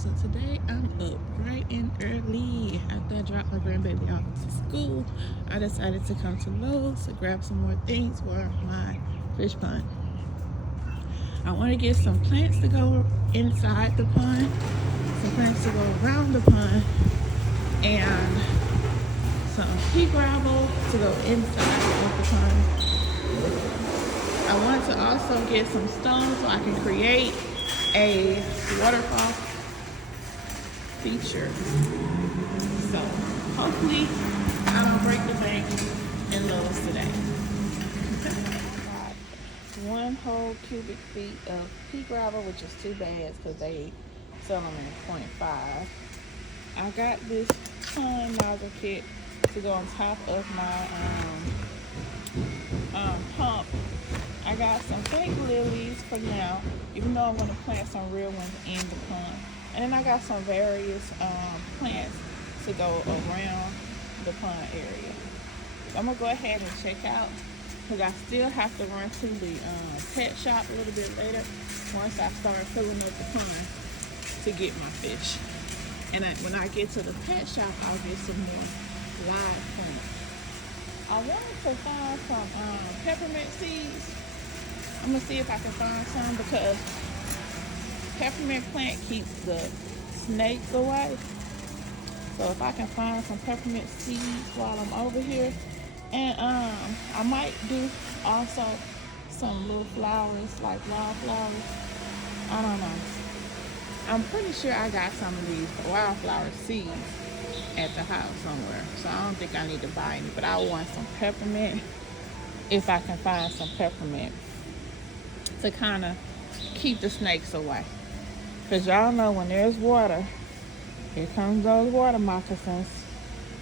So today I'm up bright and early. After I dropped my grandbaby off to school, I decided to come to Lowe's to grab some more things for my fish pond. I want to get some plants to go inside the pond, some plants to go around the pond, and some pea gravel to go inside of the pond. I want to also get some stones so I can create a waterfall feature. So hopefully I don't break the bank in Lowe's today. One whole cubic feet of pea gravel, which is 2 bags because they sell them in 0.5. I got this ton nozzle kit to go on top of my pump. I got some fake lilies for now, even though I'm going to plant some real ones in the pond. And then I got some various plants to go around the pond area. So I'm going to go ahead and check out because I still have to run to the pet shop a little bit later once I start filling up the pond to get my fish. And when I get to the pet shop, I'll get some more live plants. I wanted to find some peppermint seeds. I'm gonna see if I can find some because peppermint plant keeps the snakes away. So if I can find some peppermint seeds while I'm over here, and I might do also some little flowers like wildflowers. I don't know. I'm pretty sure I got some of these wildflower seeds at the house somewhere, so I don't think I need to buy any. But I want some peppermint if I can find some peppermint to kind of keep the snakes away. Because y'all know when there's water, here comes those water moccasins.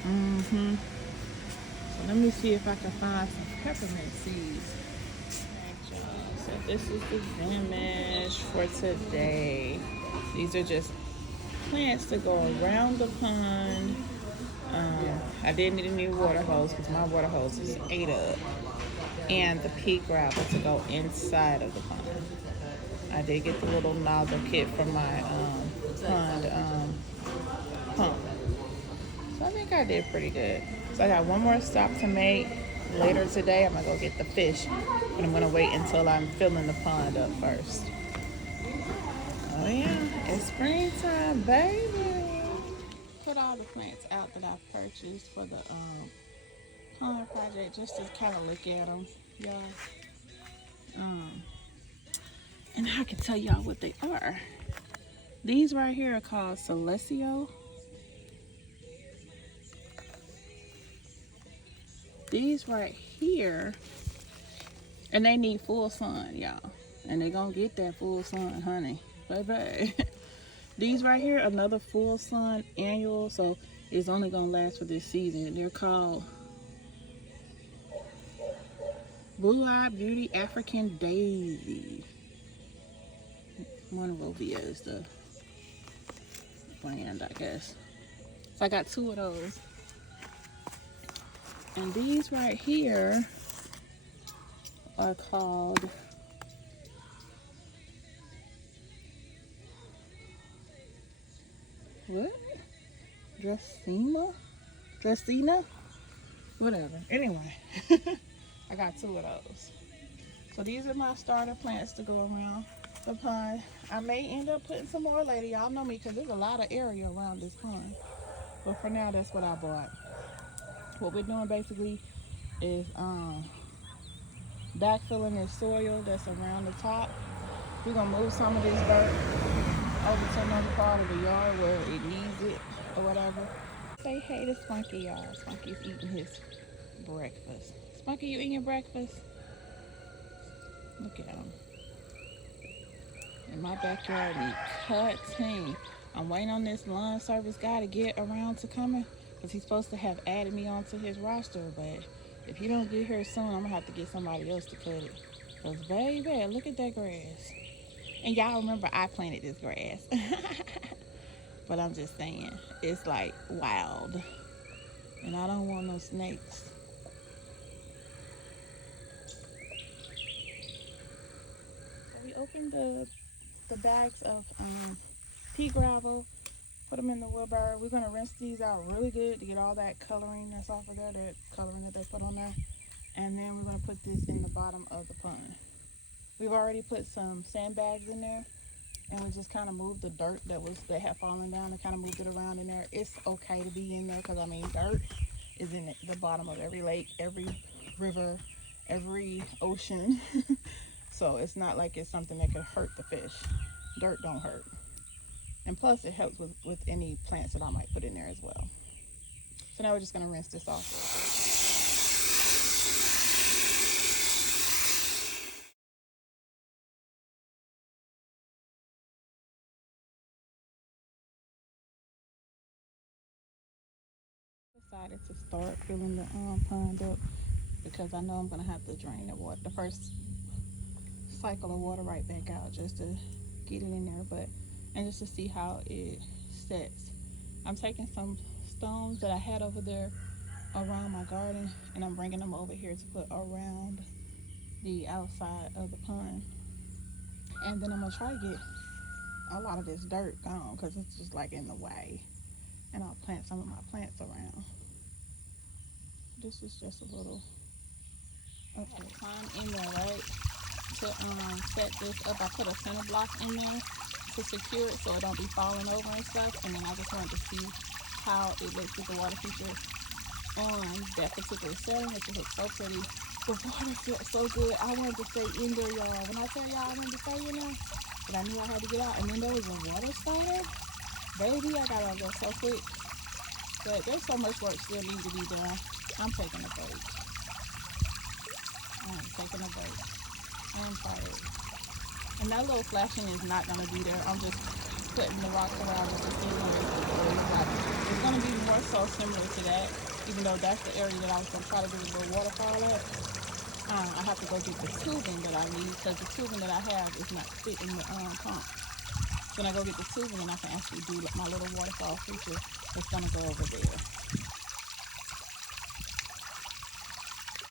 So let me see if I can find some peppermint seeds. So this is the image for today. These are just plants to go around the pond. I did need a new water hose because my water hose is ate up. And the pea gravel to go inside of the pond. I did get the little nozzle kit from my pond pump. So I think I did pretty good. So I got one more stop to make. Later today, I'm going to go get the fish. But I'm going to wait until I'm filling the pond up first. Oh yeah, it's springtime, baby. Put all the plants out that I purchased for the pond project just to kind of look at them, y'all. And I can tell y'all what they are. These right here are called Celestio. These right here, and they need full sun, y'all. And they gonna get that full sun, honey. Baby. These right here, another full sun annual, so it's only gonna last for this season. They're called Blue Eye Beauty African Daisy. Monrovia is the brand, I guess. So I got 2 of those. And these right here are called what? Dracena? Whatever. Anyway, I got 2 of those. So these are my starter plants to go around the pond. I may end up putting some more later. Y'all know me because there's a lot of area around this pond. But for now, that's what I bought. What we're doing basically is backfilling this soil that's around the top. We're gonna move some of this dirt over to another part of the yard where it needs it or whatever. Say hey to Spunky, y'all. Spunky's eating his breakfast. Spunky, you eating your breakfast? Look at him. In my backyard need cutting. I'm waiting on this lawn service guy to get around to coming because he's supposed to have added me onto his roster, but if he don't get here soon, I'm gonna have to get somebody else to cut it. Cause baby, look at that grass. And y'all remember I planted this grass. But I'm just saying, it's like wild. And I don't want no snakes. So we opened the bags of pea gravel, put them in the wheelbarrow. We're gonna rinse these out really good to get all that coloring that's off of there, that coloring that they put on there. And then we're gonna put this in the bottom of the pond. We've already put some sandbags in there, and we just kind of moved the dirt that had fallen down and kind of moved it around in there. It's okay to be in there because I mean dirt is in the bottom of every lake, every river, every ocean. So it's not like it's something that could hurt the fish. Dirt don't hurt. And plus it helps with any plants that I might put in there as well. So now we're just gonna rinse this off. Decided to start filling the pond up because I know I'm gonna have to drain the water, the first cycle of water right back out just to get it in there, and just to see how it sets. I'm taking some stones that I had over there around my garden and I'm bringing them over here to put around the outside of the pond, and then I'm gonna try to get a lot of this dirt gone because it's just like in the way, and I'll plant some of my plants around. This is just a little climb in there, right? To set this up, I put a center block in there to secure it so it don't be falling over and stuff. And then I just wanted to see how it looks with the water feature on that particular setting, which looks so pretty. The water feels so good. I wanted to stay in there, y'all. When I tell y'all I wanted to stay in there, but I knew I had to get out. And then there was a water spider. Baby, I got out there so quick. But there's so much work still needs to be done. I'm taking a break. I'm taking a break. I'm tired. And that little flashing is not going to be there. I'm just putting the rocks around it to see what it's going to be more so similar to that, even though that's the area that I was going to try to do a little waterfall at. I have to go get the tubing that I need because the tubing that I have is not fitting the pump. So when I go get the tubing, and I can actually do my little waterfall feature, it's going to go over there.